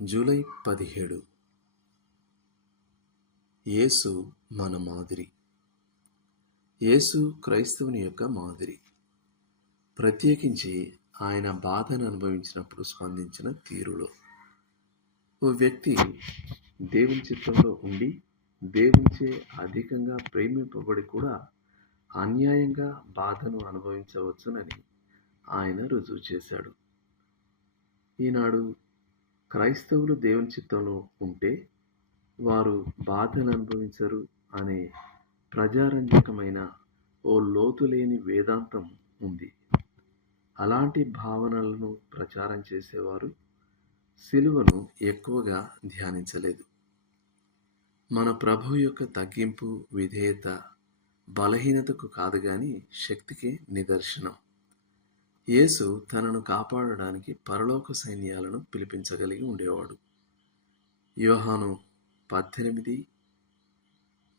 July పదిహేడు. యేసు మన మాదిరి. యేసు క్రైస్తవుని యొక్క మాదిరి. ప్రత్యేకించి ఆయన బాధను అనుభవించినప్పుడు స్పందించిన తీరులో. ఓ వ్యక్తి దేవుని చిత్తంలో ఉండి దేవునిచే అధికంగా ప్రేమింపబడి కూడా అన్యాయంగా బాధను అనుభవించవచ్చునని ఆయన రుజువు చేశాడు. ఈనాడు క్రైస్తవులు దేవుని చిత్తంలో ఉంటే వారు బాధను అనుభవించరు అనే ప్రజారంజకమైన ఓ లోతులేని వేదాంతం ఉంది. అలాంటి భావనలను ప్రచారం చేసేవారు సిలువను ఎక్కువగా ధ్యానించలేదు. మన ప్రభు యొక్క తగ్గింపు విధేయత బలహీనతకు కాదు కానీ శక్తికి నిదర్శనం. యేసు తనను కాపాడడానికి పరలోక సైన్యాలను పిలిపించగలిగి ఉండేవాడు. యోహాను పద్దెనిమిది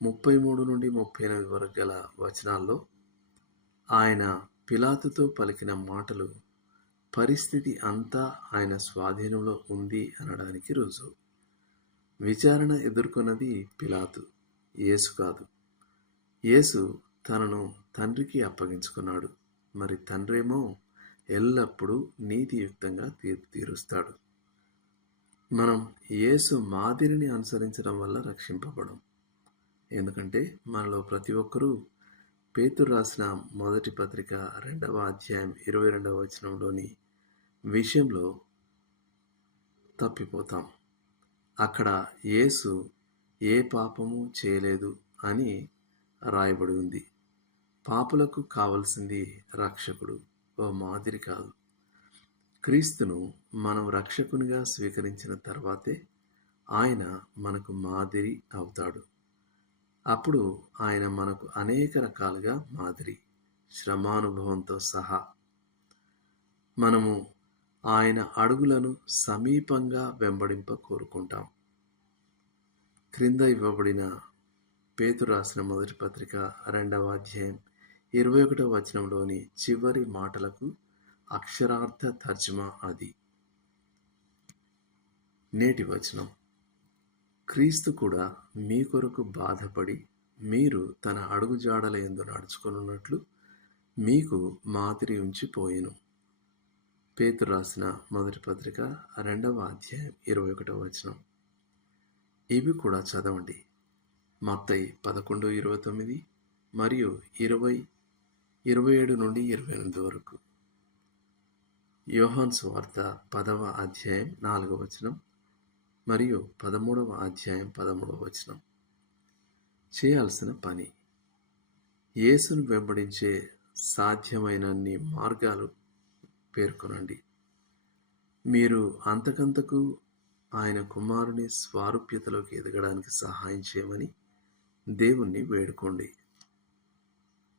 ముప్పై మూడు నుండి ముప్పై ఎనిమిది వరకు గల వచనాల్లో ఆయన పిలాతుతో పలికిన మాటలు పరిస్థితి అంతా ఆయన స్వాధీనంలో ఉంది అనడానికి రుజువు. విచారణ ఎదుర్కొన్నది పిలాతు యేసు కాదు. యేసు తనను తండ్రికి అప్పగించుకున్నాడు. మరి తండ్రేమో ఎల్లప్పుడూ నీతియుక్తంగా తీర్పు తీరుస్తాడు. మనం యేసు మాదిరిని అనుసరించడం వల్ల రక్షింపబడం. ఎందుకంటే మనలో ప్రతి ఒక్కరూ పేతురు రాసిన మొదటి పత్రిక రెండవ అధ్యాయం ఇరవై రెండవ వచనంలోని విషయంలో తప్పిపోతాం. అక్కడ యేసు ఏ పాపము చేయలేదు అని రాయబడి ఉంది. పాపులకు కావలసింది రక్షకుడు. ఓ మాదిరి కాదు. క్రీస్తును మనం రక్షకునిగా స్వీకరించిన తర్వాతే ఆయన మనకు మాదిరి అవుతాడు. అప్పుడు ఆయన మనకు అనేక రకాలుగా మాదిరి శ్రమానుభవంతో సహా. మనము ఆయన అడుగులను సమీపంగా వెంబడింప కోరుకుంటాం. క్రింద ఇవ్వబడిన పేతు రాసిన మొదటి పత్రిక రెండవ అధ్యాయం ఇరవై ఒకటవ వచనంలోని చివరి మాటలకు అక్షరార్థ తర్జుమా అది. నేటి వచనం. క్రీస్తు కూడా మీ కొరకు బాధపడి మీరు తన అడుగుజాడల ఎందు నడుచుకున్నట్లు మీకు మాదిరి ఉంచిపోయెను. పేతురు రాసిన మొదటి పత్రిక రెండవ అధ్యాయం ఇరవై ఒకటవ వచనం. ఇవి కూడా చదవండి. మత్తయి పదకొండు ఇరవై తొమ్మిది మరియు ఇరవై ఇరవై ఏడు నుండి ఇరవై ఎనిమిది వరకు. యోహాన్ వార్త పదవ అధ్యాయం నాలుగవ వచనం మరియు పదమూడవ అధ్యాయం పదమూడవ వచనం. చేయాల్సిన పని. యేసును వెంబడించే సాధ్యమైనన్ని మార్గాలు పేర్కొనండి. మీరు అంతకంతకు ఆయన కుమారుని స్వారూప్యతలోకి ఎదగడానికి సహాయం చేయమని దేవుణ్ణి వేడుకోండి.